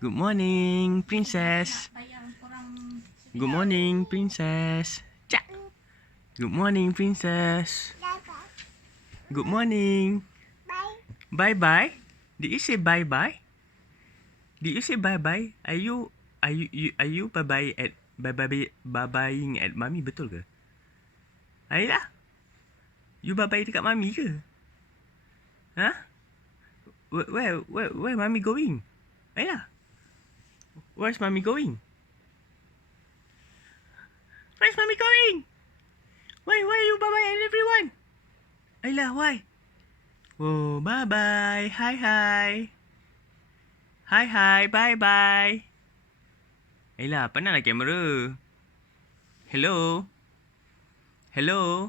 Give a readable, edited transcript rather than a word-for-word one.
Good morning, princess. Good morning, princess. Cak. Good morning, princess. Good morning. Bye-bye. Did you say bye-bye? Did you say bye-bye? Are you bye-bye at bye-byeing at mami, betul ke? Ayolah. You bye-bye dekat mami ke? Huh? Where mami going? Ayolah. Where's mommy going? Where's mommy going? Why you bye-bye everyone? Ayla, why? Oh, bye-bye. Hi. Hi, bye-bye. Ayla, pandanglah kamera. Hello? Hello?